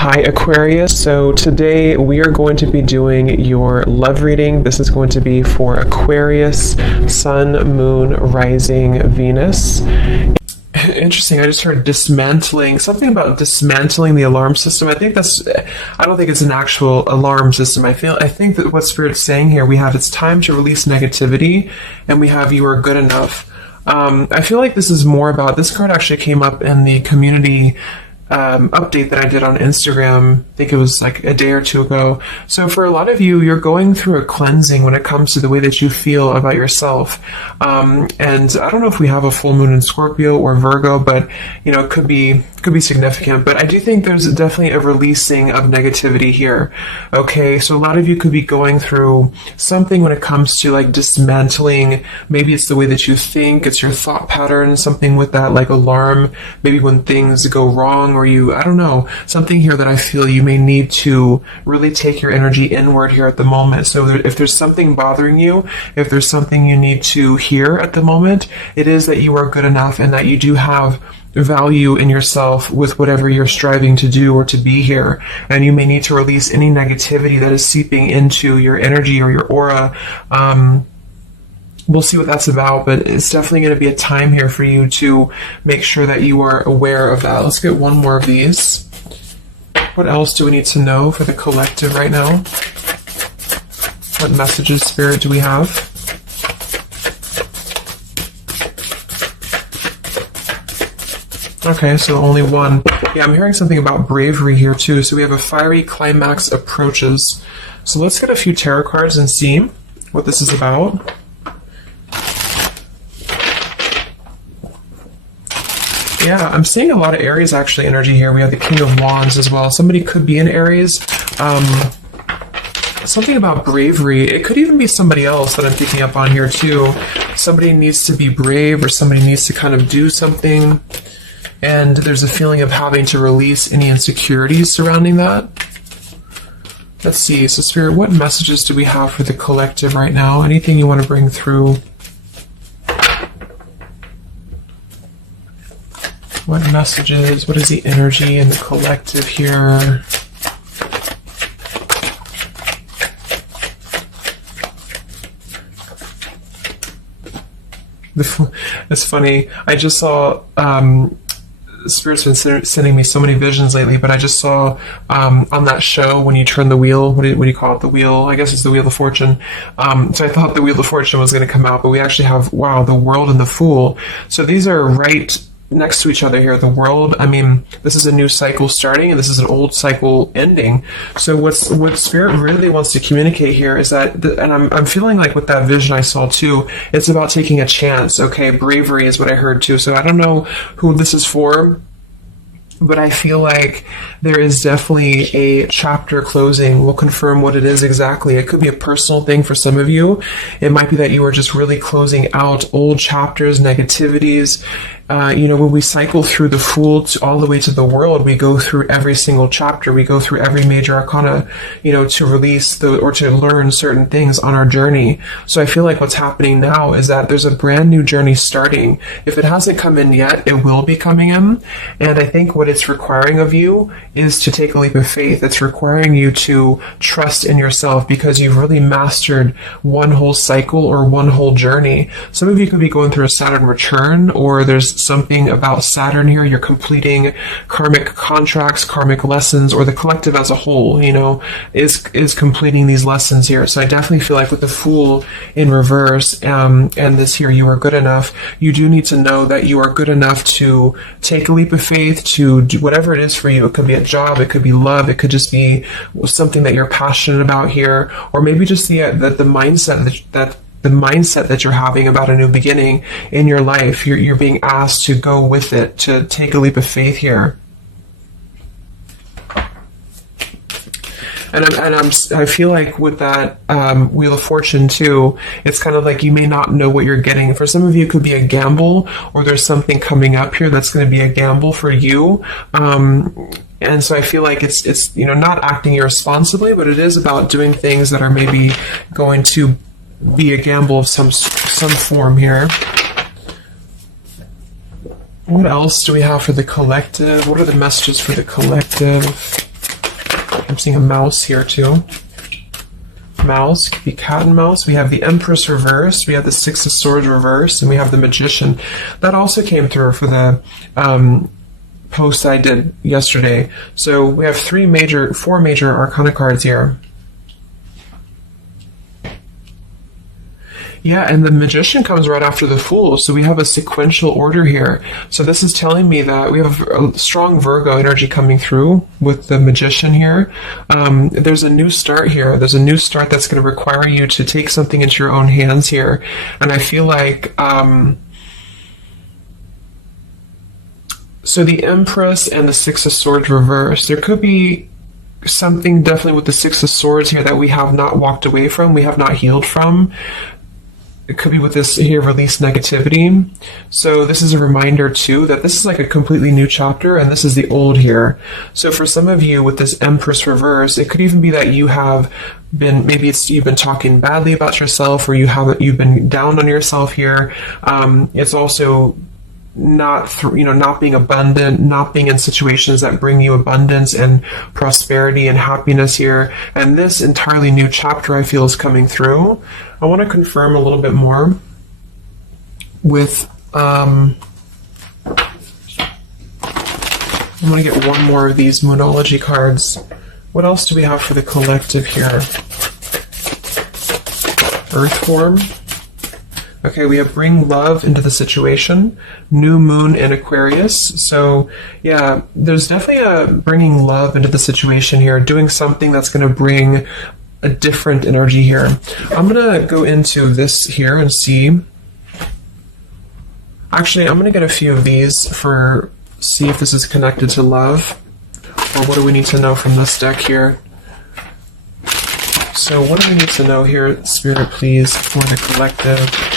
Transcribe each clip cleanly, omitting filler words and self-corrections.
Hi Aquarius, so today we are going to be doing your love reading. This is going to be for Aquarius, Sun, Moon, Rising, Venus. Interesting, I just heard dismantling, something about dismantling the alarm system. I don't think it's an actual alarm system. I think that what Spirit's saying here, we have it's time to release negativity, and we have you are good enough. I feel like this is more about, this card actually came up in the community update that I did on Instagram. I think it was like a day or two ago. So for a lot of you, you're going through a cleansing when it comes to the way that you feel about yourself. And I don't know if we have a full moon in Scorpio or Virgo, but you know, it could be significant. But I do think there's definitely a releasing of negativity here. Okay, so a lot of you could be going through something when it comes to like dismantling. Maybe it's the way that you think, it's your thought pattern, something with that like alarm, maybe when things go wrong, or I don't know, something here that I feel you may need to really take your energy inward here at the moment. So if there's something bothering you, if there's something you need to hear at the moment, it is that you are good enough and that you do have value in yourself with whatever you're striving to do or to be here. And you may need to release any negativity that is seeping into your energy or your aura. We'll see what that's about, but it's definitely going to be a time here for you to make sure that you are aware of that. Let's get one more of these. What else do we need to know for the collective right now? What messages, Spirit, do we have? Okay, so only one. Yeah, I'm hearing something about bravery here too. So we have a fiery climax approaches. So let's get a few tarot cards and see what this is about. Yeah, I'm seeing a lot of Aries actually energy here. We have the King of Wands as well. Somebody could be in Aries. Something about bravery. It could even be somebody else that I'm picking up on here too. Somebody needs to be brave, or somebody needs to kind of do something. And there's a feeling of having to release any insecurities surrounding that. Let's see. So Spirit, what messages do we have for the collective right now? Anything you want to bring through? What messages, what is the energy in the collective here? It's funny, I just saw, Spirit's been sending me so many visions lately, but I just saw on that show when you turn the wheel, what do you call it? The wheel, I guess it's the Wheel of Fortune. So I thought the Wheel of Fortune was going to come out, but we actually have, wow, the World and the Fool. So these are right next to each other here. The World, I mean, this is a new cycle starting, and this is an old cycle ending. So what Spirit really wants to communicate here is that, and I'm feeling like with that vision I saw too, it's about taking a chance. Okay, bravery is what I heard too. So I don't know who this is for, but I feel like there is definitely a chapter closing. We'll confirm what it is exactly. It could be a personal thing for some of you. It might be that you are just really closing out old chapters, negativities. When we cycle through the Fool all the way to the World, we go through every single chapter. We go through every major arcana, to release or to learn certain things on our journey. So I feel like what's happening now is that there's a brand new journey starting. If it hasn't come in yet, it will be coming in. And I think what it's requiring of you is to take a leap of faith. It's requiring you to trust in yourself, because you've really mastered one whole cycle or one whole journey. Some of you could be going through a Saturn return, or there's something about Saturn here. You're completing karmic contracts, karmic lessons, or the collective as a whole, is completing these lessons here. So I definitely feel like with the Fool in reverse, and this here, you are good enough. You do need to know that you are good enough to take a leap of faith, to do whatever it is for you. It could be a job, it could be love, it could just be something that you're passionate about here, or maybe just the mindset that you're having about a new beginning in your life. You're being asked to go with it, to take a leap of faith here. And I feel like with that Wheel of Fortune too, it's kind of like you may not know what you're getting. For some of you, it could be a gamble, or there's something coming up here that's going to be a gamble for you. And so I feel like it's not acting irresponsibly, but it is about doing things that are maybe going to be a gamble of some form here. What else do we have for the collective? What are the messages for the collective? I'm seeing a mouse here too. Mouse, could be cat and mouse. We have the Empress reversed, we have the Six of Swords reversed, and we have the Magician. That also came through for the post I did yesterday. So we have four major Arcana cards here. Yeah, and the Magician comes right after the Fool, so we have a sequential order here. So this is telling me that we have a strong Virgo energy coming through with the Magician here. There's a new start here. There's a new start that's going to require you to take something into your own hands here. And I feel like... so the Empress and the Six of Swords reversed. There could be something definitely with the Six of Swords here that we have not walked away from, we have not healed from. It could be with this here, release negativity. So this is a reminder too that this is like a completely new chapter, and this is the old here. So for some of you with this Empress reverse, it could even be that you have been, maybe you've been talking badly about yourself, or you've been down on yourself here. It's also not being abundant, not being in situations that bring you abundance and prosperity and happiness here. And this entirely new chapter I feel is coming through. I want to confirm a little bit more with I'm going to get one more of these Moonology cards. What else do we have for the collective here? Earth form. Okay, we have bring love into the situation, new moon in Aquarius. So yeah, there's definitely a bringing love into the situation here, doing something that's going to bring a different energy here. I'm going to go into this here and see. Actually, I'm going to get a few of these see if this is connected to love, or what do we need to know from this deck here. So what do we need to know here, Spirit, please, for the collective?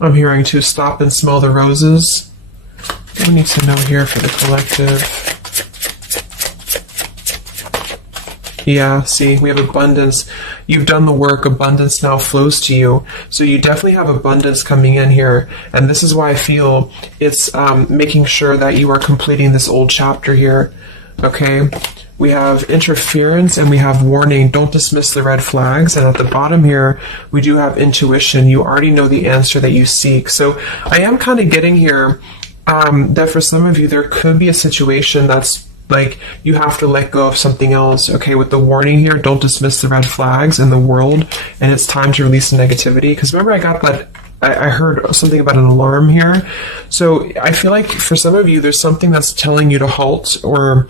I'm hearing to stop and smell the roses. What do we need to know here for the collective? Yeah, see, we have abundance. You've done the work. Abundance now flows to you. So you definitely have abundance coming in here. And this is why I feel it's making sure that you are completing this old chapter here. Okay? We have interference and we have warning. Don't dismiss the red flags. And at the bottom here, we do have intuition. You already know the answer that you seek. So I am kind of getting here that for some of you, there could be a situation that's like you have to let go of something else. Okay, with the warning here, don't dismiss the red flags in the world. And it's time to release the negativity. Because remember, I got that. I heard something about an alarm here. So I feel like for some of you, there's something that's telling you to halt, or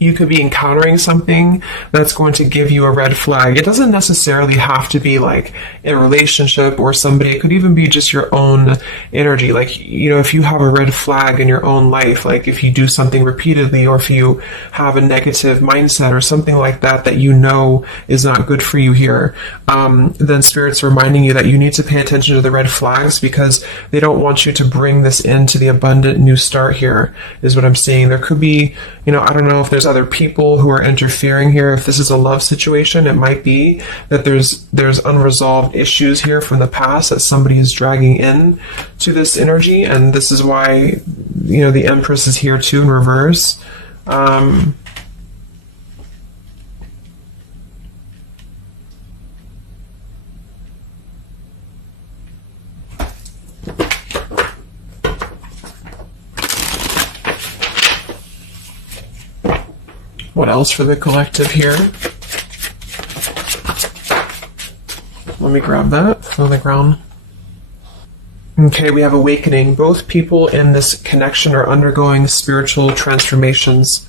you could be encountering something that's going to give you a red flag. It doesn't necessarily have to be like a relationship or somebody. It could even be just your own energy. Like, you know, if you have a red flag in your own life, like if you do something repeatedly, or if you have a negative mindset or something like that that you know is not good for you here, then Spirit's reminding you that you need to pay attention to the red flags, because they don't want you to bring this into the abundant new start here, is what I'm seeing. There could be, you know, I don't know if there's other people who are interfering here. If this is a love situation, it might be that there's unresolved issues here from the past that somebody is dragging in to this energy, and this is why, you know, the Empress is here too in reverse. What else for the collective here? Let me grab that on the ground. Okay, we have awakening. Both people in this connection are undergoing spiritual transformations.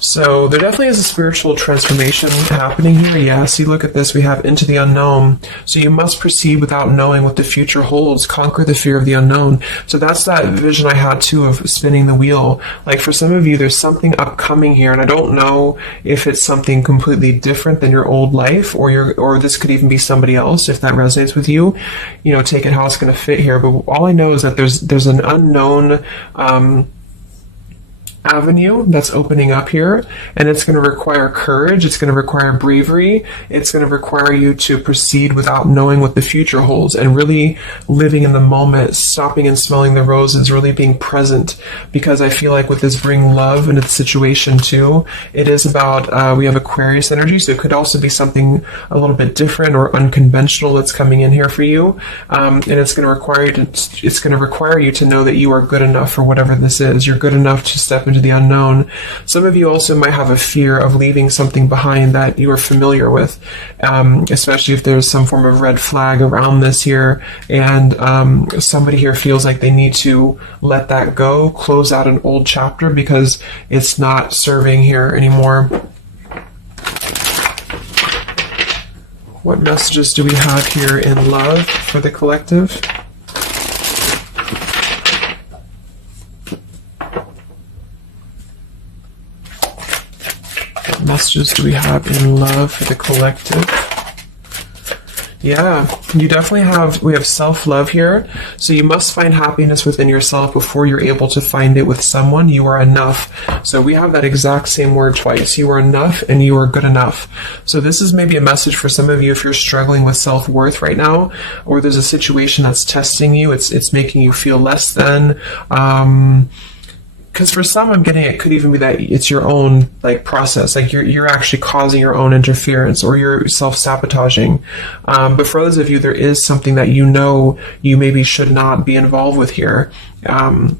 So there definitely is a spiritual transformation happening here. Yeah, see, look at this. We have into the unknown. So you must proceed without knowing what the future holds. Conquer the fear of the unknown. So that's that vision I had too of spinning the wheel. Like for some of you, there's something upcoming here, and I don't know if it's something completely different than your old life, or this could even be somebody else. If that resonates with you, you know, take it how it's going to fit here. But all I know is that there's an unknown avenue that's opening up here, and it's going to require courage, it's going to require bravery, it's going to require you to proceed without knowing what the future holds, and really living in the moment, stopping and smelling the roses, really being present, because I feel like with this bring love into the situation too, it is about, we have Aquarius energy, so it could also be something a little bit different or unconventional that's coming in here for you, and it's going to require you to know that you are good enough for whatever this is. You're good enough to step into the unknown. Some of you also might have a fear of leaving something behind that you are familiar with, especially if there's some form of red flag around this here, and somebody here feels like they need to let that go, close out an old chapter because it's not serving here anymore. What messages do we have here in love for the collective? Messages do we have in love for the collective? Yeah, you definitely we have self-love here. So you must find happiness within yourself before you're able to find it with someone. You are enough. So we have that exact same word twice. You are enough and you are good enough. So this is maybe a message for some of you if you're struggling with self-worth right now, or there's a situation that's testing you. It's making you feel less than. Because for some, I'm getting it could even be that it's your own process, you're actually causing your own interference, or you're self-sabotaging. But for others of you, there is something that you know you maybe should not be involved with here. And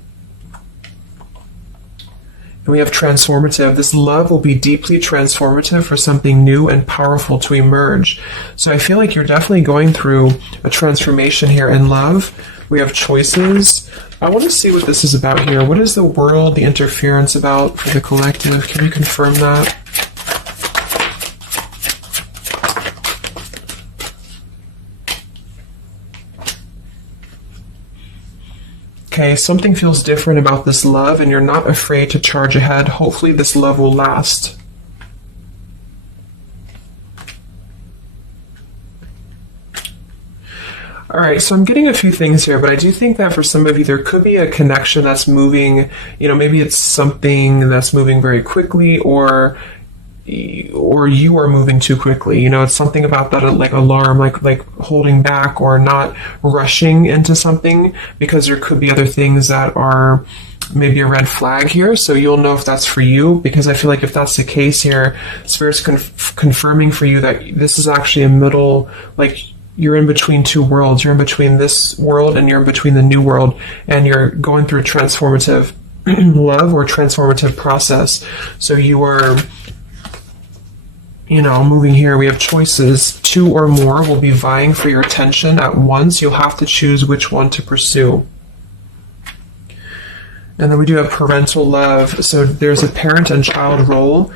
we have transformative. This love will be deeply transformative for something new and powerful to emerge. So I feel like you're definitely going through a transformation here in love. We have choices. I want to see what this is about here. What is the world, the interference about for the collective? Can you confirm that? Okay, something feels different about this love, and you're not afraid to charge ahead. Hopefully this love will last. All right, so I'm getting a few things here, but I do think that for some of you, there could be a connection that's moving, maybe it's something that's moving very quickly, or you are moving too quickly. It's something about that, alarm, like holding back or not rushing into something, because there could be other things that are maybe a red flag here. So you'll know if that's for you, because I feel like if that's the case here, Spirit's confirming for you that this is actually a middle, you're in between two worlds. You're in between this world and you're in between the new world, and you're going through a transformative love or transformative process. So you are, moving here. We have choices. Two or more will be vying for your attention at once. You'll have to choose which one to pursue. And then we do have parental love. So there's a parent and child role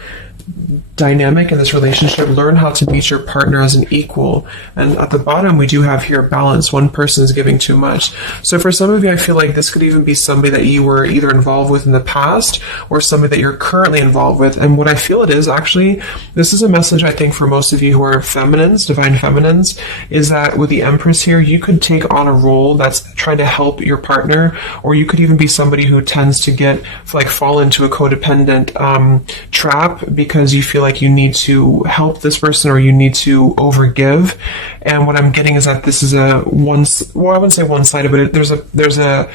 dynamic in this relationship. Learn how to meet your partner as an equal. And at the bottom, we do have here balance. One person is giving too much. So for some of you, I feel like this could even be somebody that you were either involved with in the past or somebody that you're currently involved with. And what I feel it is actually, this is a message I think for most of you who are feminines, divine feminines, is that with the Empress here, you could take on a role that's trying to help your partner, or you could even be somebody who tends to fall into a codependent trap because you feel like you need to help this person or you need to overgive. And what I'm getting is that this is I wouldn't say one-sided, but there's a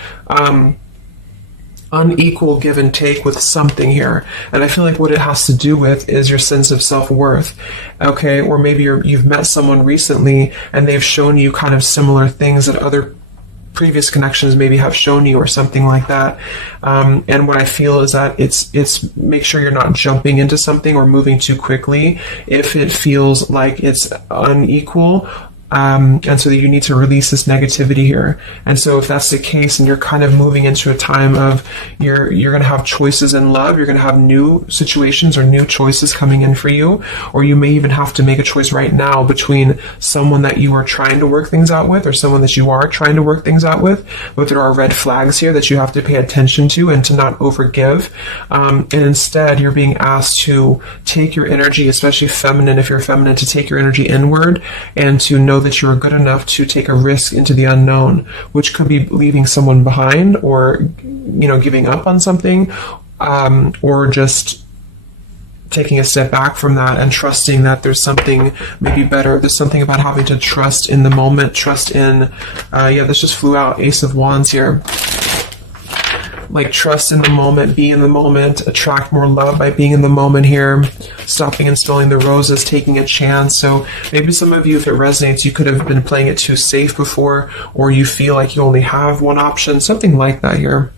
unequal give and take with something here. And I feel like what it has to do with is your sense of self-worth. Okay, or maybe you've met someone recently and they've shown you kind of similar things that other previous connections maybe have shown you, or something like that. And what I feel is that it's make sure you're not jumping into something or moving too quickly if it feels like it's unequal. And so that you need to release this negativity here. And so if that's the case and you're kind of moving into a time of you're going to have choices in love, you're going to have new situations or new choices coming in for you, or you may even have to make a choice right now between someone that you are trying to work things out with or someone that you are trying to work things out with. But there are red flags here that you have to pay attention to and to not overgive. And instead, you're being asked to take your energy, especially feminine, if you're feminine, to take your energy inward and to know that you're good enough to take a risk into the unknown, which could be leaving someone behind or, giving up on something. or just taking a step back from that and trusting that there's something maybe better. There's something about having to trust in the moment, trust in, this just flew out, Ace of Wands here. Like, trust in the moment, be in the moment, attract more love by being in the moment here, stopping and smelling the roses, taking a chance. So maybe some of you, if it resonates, you could have been playing it too safe before, or you feel like you only have one option, something like that here.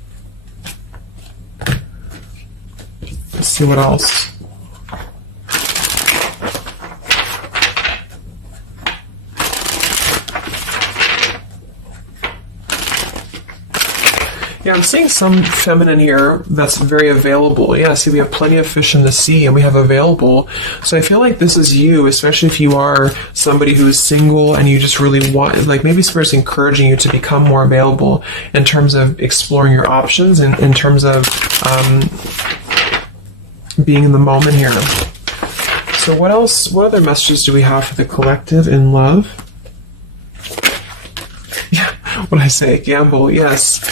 Let's see what else. Yeah, I'm seeing some feminine here that's very available. Yeah, see, we have plenty of fish in the sea, and we have available. So I feel like this is you, especially if you are somebody who is single and you just really want, like, maybe Spirit's encouraging you to become more available in terms of exploring your options and in terms of being in the moment here. So what else, what other messages do we have for the collective in love? Yeah, what I say, gamble, yes.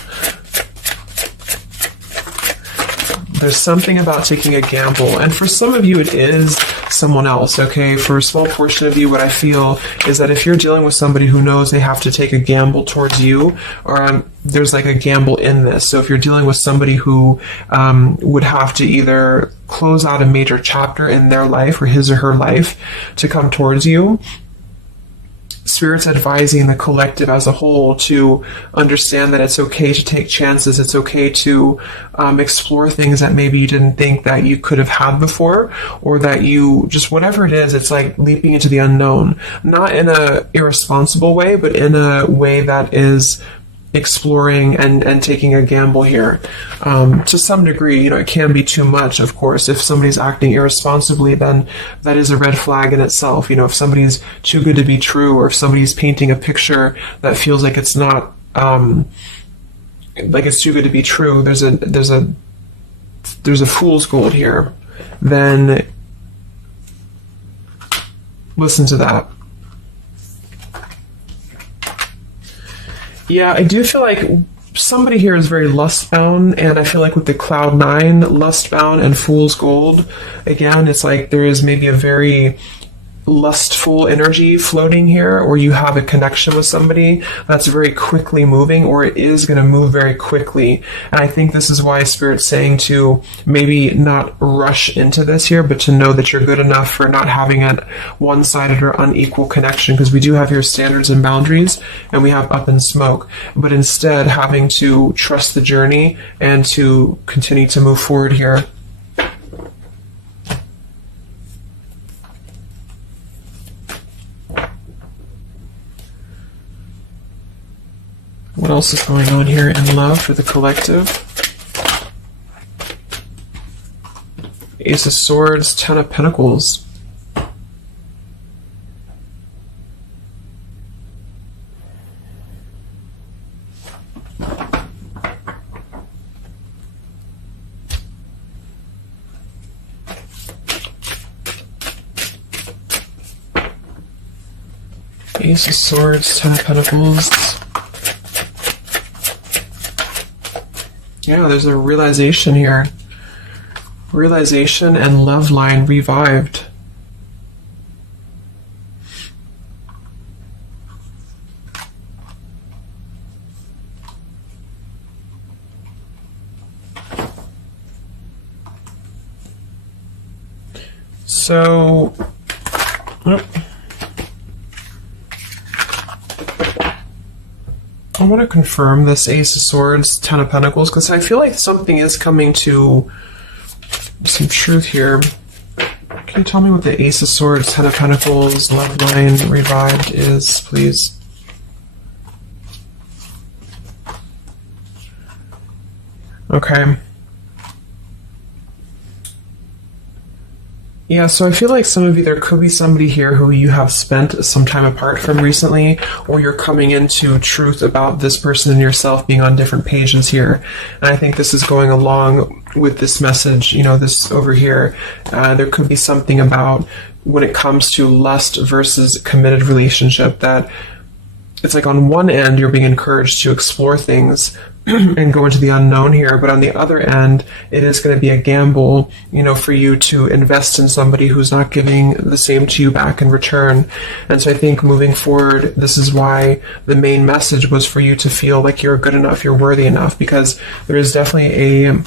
There's something about taking a gamble, and for some of you it is someone else, okay? For a small portion of you, what I feel is that if you're dealing with somebody who knows they have to take a gamble towards you, or there's like a gamble in this. So if you're dealing with somebody who would have to either close out a major chapter in their life or his or her life to come towards you, Spirit's advising the collective as a whole to understand that it's okay to take chances. It's okay to explore things that maybe you didn't think that you could have had before, or that you just, whatever it is, it's like leaping into the unknown. Not in a irresponsible way, but in a way that is exploring and taking a gamble here. To some degree, it can be too much, of course. If somebody's acting irresponsibly, then that is a red flag in itself. If somebody's too good to be true, or if somebody's painting a picture that feels like it's not, like it's too good to be true, there's a fool's gold here, then listen to that. Yeah, I do feel like somebody here is very lust-bound, and I feel like with the Cloud 9, lust-bound and Fool's Gold, again, it's like there is maybe a very lustful energy floating here, or you have a connection with somebody that's very quickly moving, or it is going to move very quickly. And I think this is why Spirit's saying to maybe not rush into this here, but to know that you're good enough for not having a one-sided or unequal connection, because we do have here standards and boundaries, and we have up and smoke, but instead having to trust the journey and to continue to move forward here. What else is going on here in love for the collective? Ace of Swords, Ten of Pentacles. Ace of Swords, Ten of Pentacles. Yeah, there's a realization here. Realization and love line revived. So, I want to confirm this Ace of Swords, Ten of Pentacles, because I feel like something is coming to some truth here. Can you tell me what the Ace of Swords, Ten of Pentacles, love line revived is, please? Okay. Yeah, so I feel like some of you, there could be somebody here who you have spent some time apart from recently, or you're coming into truth about this person and yourself being on different pages here. And I think this is going along with this message, this over here. There could be something about when it comes to lust versus committed relationship that it's like on one end you're being encouraged to explore things, and go into the unknown here. But on the other end, it is going to be a gamble, for you to invest in somebody who's not giving the same to you back in return. And so I think moving forward, this is why the main message was for you to feel like you're good enough, you're worthy enough, because there is definitely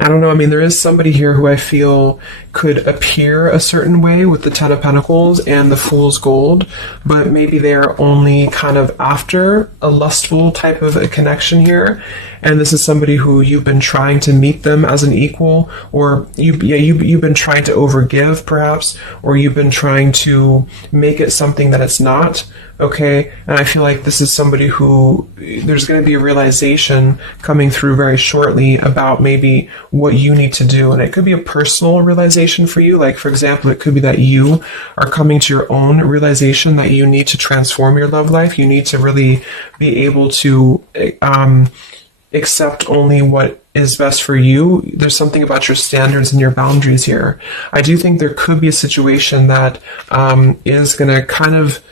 I don't know, there is somebody here who I feel could appear a certain way with the Ten of Pentacles and the Fool's Gold, but maybe they're only kind of after a lustful type of a connection here. And this is somebody who you've been trying to meet them as an equal, or you've been trying to overgive perhaps, or you've been trying to make it something that it's not. Okay, and I feel like this is somebody who there's going to be a realization coming through very shortly about maybe what you need to do. And it could be a personal realization for you. Like, for example, it could be that you are coming to your own realization that you need to transform your love life. You need to really be able to accept only what is best for you. There's something about your standards and your boundaries here. I do think there could be a situation that is going to kind of,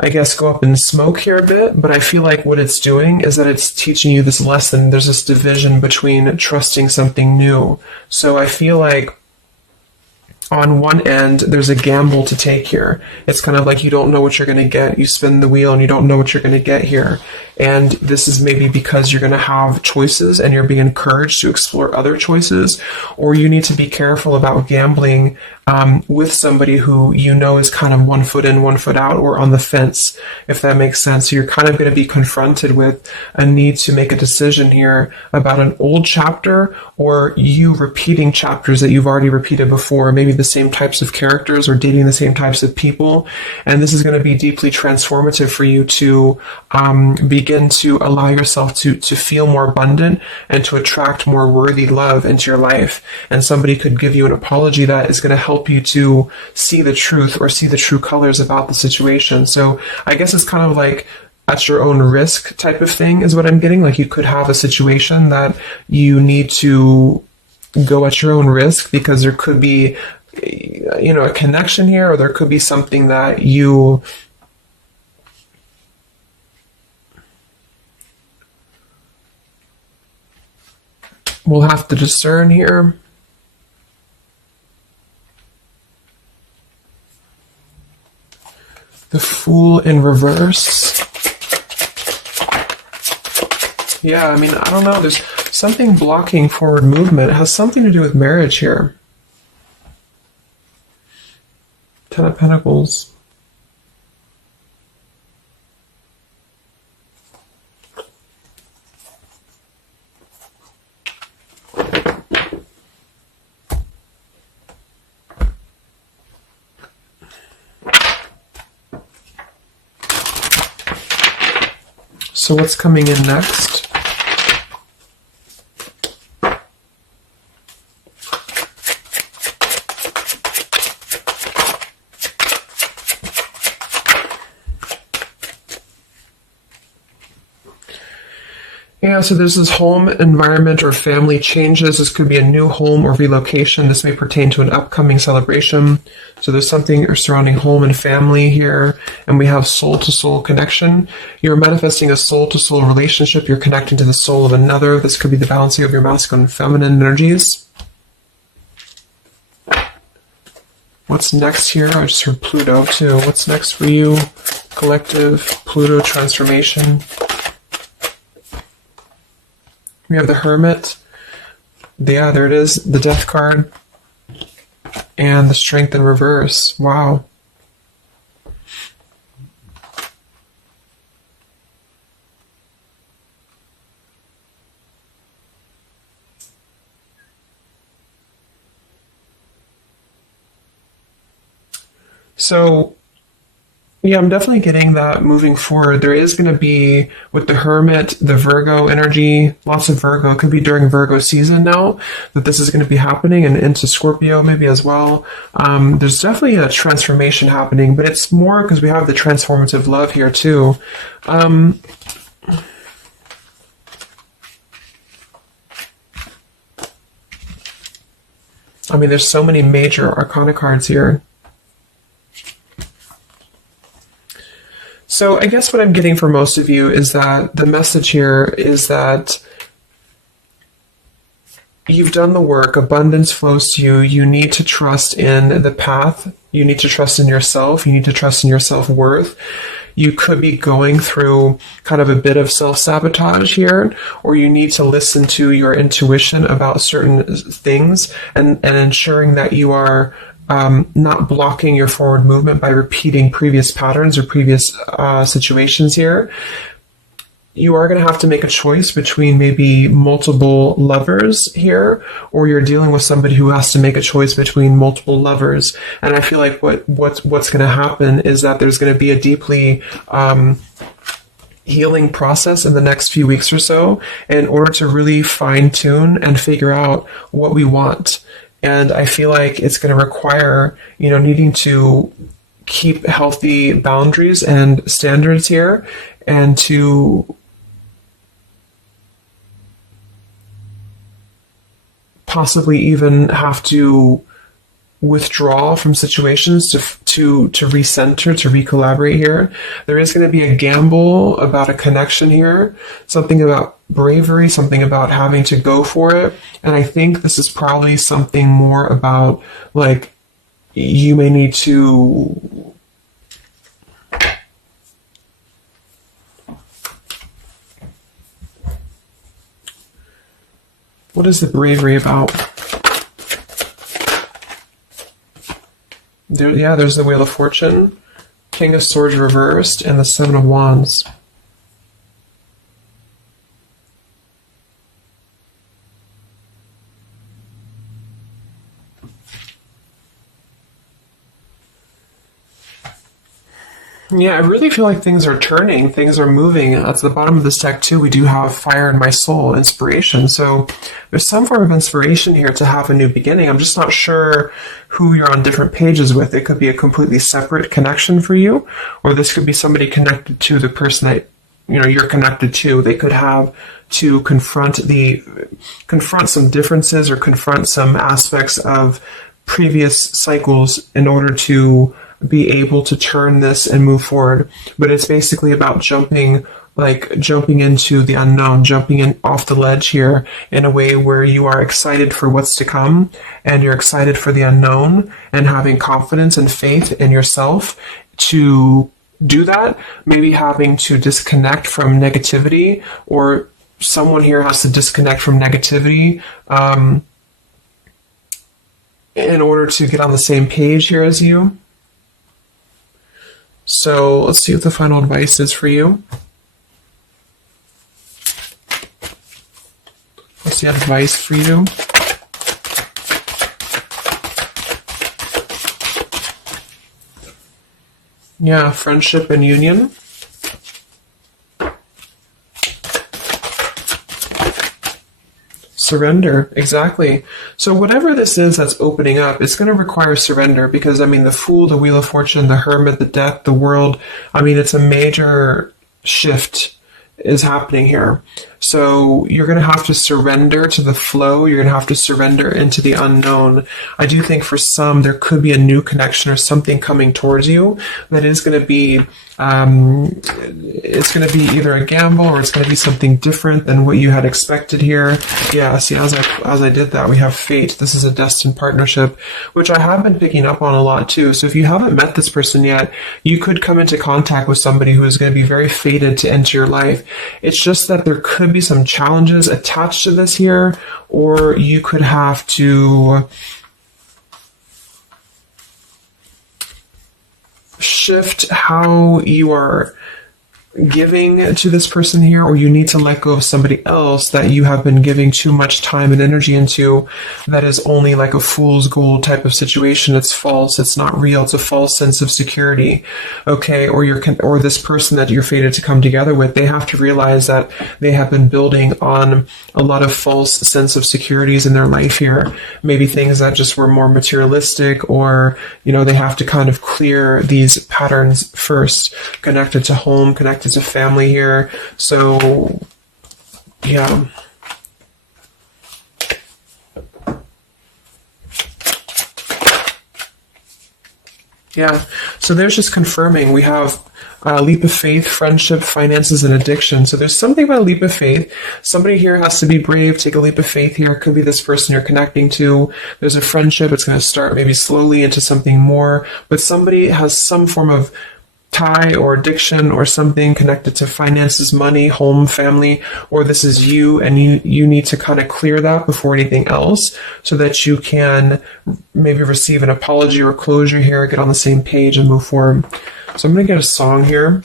I guess, go up in smoke here a bit, but I feel like what it's doing is that it's teaching you this lesson. There's this division between trusting something new. So I feel like on one end, there's a gamble to take here. It's kind of like you don't know what you're going to get. You spin the wheel and you don't know what you're going to get here. And this is maybe because you're going to have choices and you're being encouraged to explore other choices, or you need to be careful about gambling with somebody who is kind of 1 foot in, 1 foot out, or on the fence, if that makes sense. So you're kind of going to be confronted with a need to make a decision here about an old chapter, or you repeating chapters that you've already repeated before, maybe the same types of characters or dating the same types of people. And this is going to be deeply transformative for you to begin to allow yourself to feel more abundant and to attract more worthy love into your life. And somebody could give you an apology that is going to help you to see the truth or see the true colors about the situation. So I guess it's kind of like at your own risk type of thing is what I'm getting. Like, you could have a situation that you need to go at your own risk because there could be a connection here, or there could be something that you will have to discern here. The Fool in reverse. Yeah, I don't know. There's something blocking forward movement. It has something to do with marriage here. Ten of Pentacles. So what's coming in next? Yeah, so there's this home environment or family changes. This could be a new home or relocation. This may pertain to an upcoming celebration. So there's something surrounding home and family here. And we have soul-to-soul connection. You're manifesting a soul-to-soul relationship. You're connecting to the soul of another. This could be the balancing of your masculine and feminine energies. What's next here? I just heard Pluto too. What's next for you? Collective, Pluto transformation. We have the Hermit. Yeah, there it is. The Death card. And the Strength in reverse. Wow. So, yeah, I'm definitely getting that moving forward. There is going to be, with the Hermit, the Virgo energy, lots of Virgo. It could be during Virgo season now that this is going to be happening, and into Scorpio maybe as well. There's definitely a transformation happening, but it's more because we have the transformative love here too. There's so many major arcana cards here. So I guess what I'm getting for most of you is that the message here is that you've done the work, abundance flows to you, you need to trust in the path, you need to trust in yourself, you need to trust in your self-worth. You could be going through kind of a bit of self-sabotage here, or you need to listen to your intuition about certain things and ensuring that you are not blocking your forward movement by repeating previous patterns or previous situations here. You are going to have to make a choice between maybe multiple lovers here, or you're dealing with somebody who has to make a choice between multiple lovers. And I feel like what's going to happen is that there's going to be a deeply healing process in the next few weeks or so in order to really fine tune and figure out what we want. And I feel like it's going to require, needing to keep healthy boundaries and standards here, and to possibly even have to withdraw from situations to recenter, to recollaborate here. There is going to be a gamble about a connection here, something about bravery, something about having to go for it. And I think this is probably something more about, like, you may need to what is the bravery about? There's the Wheel of Fortune, King of Swords reversed, and the Seven of Wands. Yeah, I really feel like things are turning, things are moving. At the bottom of this deck, too, we do have Fire in My Soul, inspiration. So there's some form of inspiration here to have a new beginning. I'm just not sure who you're on different pages with. It could be a completely separate connection for you, or this could be somebody connected to the person that you're connected to. They could have to confront some differences or confront some aspects of previous cycles in order to be able to turn this and move forward. But it's basically about jumping into the unknown, jumping in off the ledge here in a way where you are excited for what's to come, and you're excited for the unknown, and having confidence and faith in yourself to do that. Maybe having to disconnect from negativity, or someone here has to disconnect from negativity in order to get on the same page here as you. So let's see what the final advice is for you. What's the advice for you? Yeah, friendship and union. Surrender, exactly. So whatever this is that's opening up, it's going to require surrender, because, the Fool, the Wheel of Fortune, the Hermit, the Death, the World, it's a major shift is happening here. So you're going to have to surrender to the flow. You're going to have to surrender into the unknown. I do think for some, there could be a new connection or something coming towards you that is going to be, it's going to be either a gamble, or it's going to be something different than what you had expected here. Yeah, see, as I did that, we have fate. This is a destined partnership, which I have been picking up on a lot too. So if you haven't met this person yet, you could come into contact with somebody who is going to be very fated to enter your life. It's just that there could be some challenges attached to this here, or you could have to shift how you are giving to this person here, or you need to let go of somebody else that you have been giving too much time and energy into, that is only like a fool's gold type of situation. It's false, it's not real, it's a false sense of security. Okay, or this person that you're fated to come together with, they have to realize that they have been building on a lot of false sense of securities in their life here. Maybe things that just were more materialistic, or they have to kind of clear these patterns first, connected to home, connected to family here. So yeah, Yeah. So there's just confirming. We have leap of faith, friendship, finances, and addiction. So there's something about a leap of faith. Somebody here has to be brave, take a leap of faith here. It could be this person you're connecting to. There's a friendship. It's going to start maybe slowly into something more. But somebody has some form of tie or addiction or something connected to finances, money, home, family, or this is you, and you need to kind of clear that before anything else so that you can maybe receive an apology or closure here, get on the same page and move forward. So I'm going to get a song here.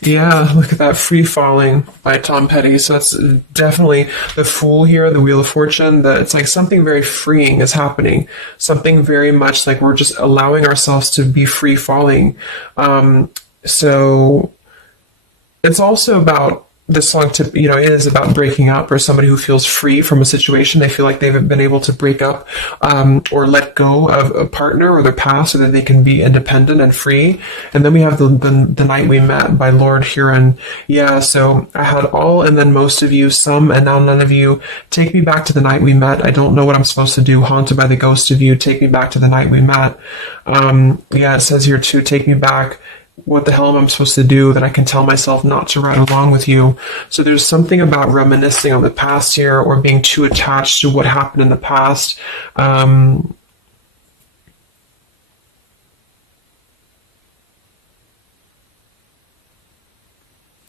Yeah, look at that, Free Falling by Tom Petty. So that's definitely the Fool here, the Wheel of Fortune. That it's like something very freeing is happening. Something very much like we're just allowing ourselves to be free falling. So it's also about this song it is about breaking up, or somebody who feels free from a situation. They feel like they've been able to break up or let go of a partner or their past so that they can be independent and free. And then we have the Night We Met by Lord Huron. Yeah, so I had all and then most of you, some and now none of you. Take me back to the night we met. I don't know what I'm supposed to do. Haunted by the ghost of you. Take me back to the night we met. Yeah, it says here too, take me back. What the hell am I supposed to do that I can tell myself not to ride along with you? So there's something about reminiscing on the past here, or being too attached to what happened in the past.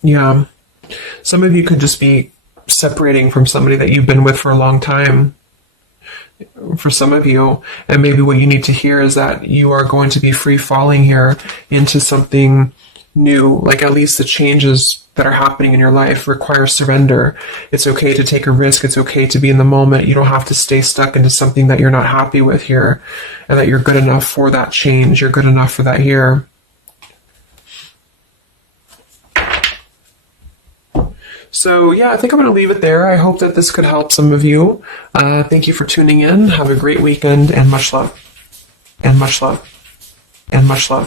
Yeah. Some of you could just be separating from somebody that you've been with for a long time. For some of you, and maybe what you need to hear is that you are going to be free falling here into something new. Like, at least the changes that are happening in your life require surrender. It's okay to take a risk. It's okay to be in the moment. You don't have to stay stuck into something that you're not happy with here, and that you're good enough for that change. You're good enough for that here. So yeah, I think I'm going to leave it there. I hope that this could help some of you. Thank you for tuning in. Have a great weekend, and much love. And much love. And much love.